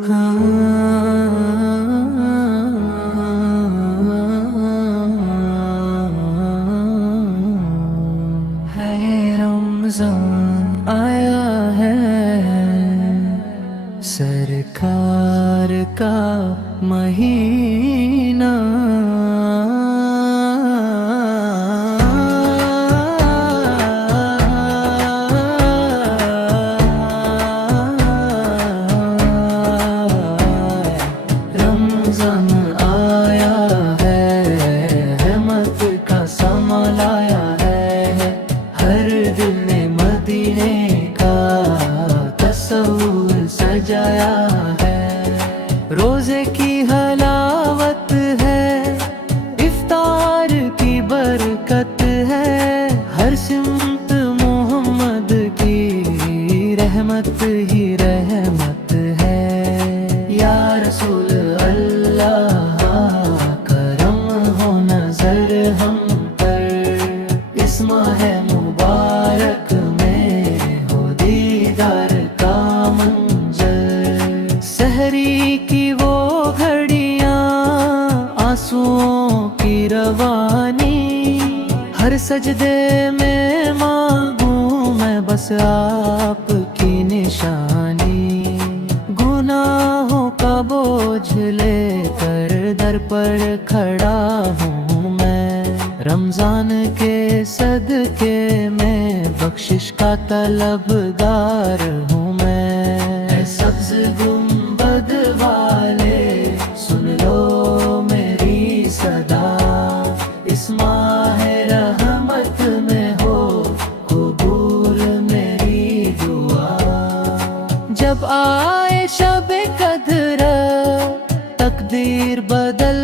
है रमजान आया है, सरकार का महीना। रमजान आया है, रहमत का समा लाया है, हर दिल ने मदीने का तस्वीर सजाया है। रोजे की हलावत है, इफ्तार की बरकत है, हर सिमत मोहम्मद की रहमत ही रहमत है। या रसूल अल्लाह करम हो नजर हम पर, इस माह मुबारक में हो दीदार का मंजर। सहरी की वो घड़ियां, आंसुओं की रवानी, हर सजदे में मांगूं मैं बस आपकी निशानी। गुनाहों का बोझ लेकर दर पर खड़ा हूँ मैं, रमजान के सदके में बख्शिश का तलबगार हूँ मैं। सब्ज गुंबद वाले सुन लो मेरी सदा, इस माह रहमत में हो कबूल मेरी दुआ। जब आए शब कद्र तकदीर बदल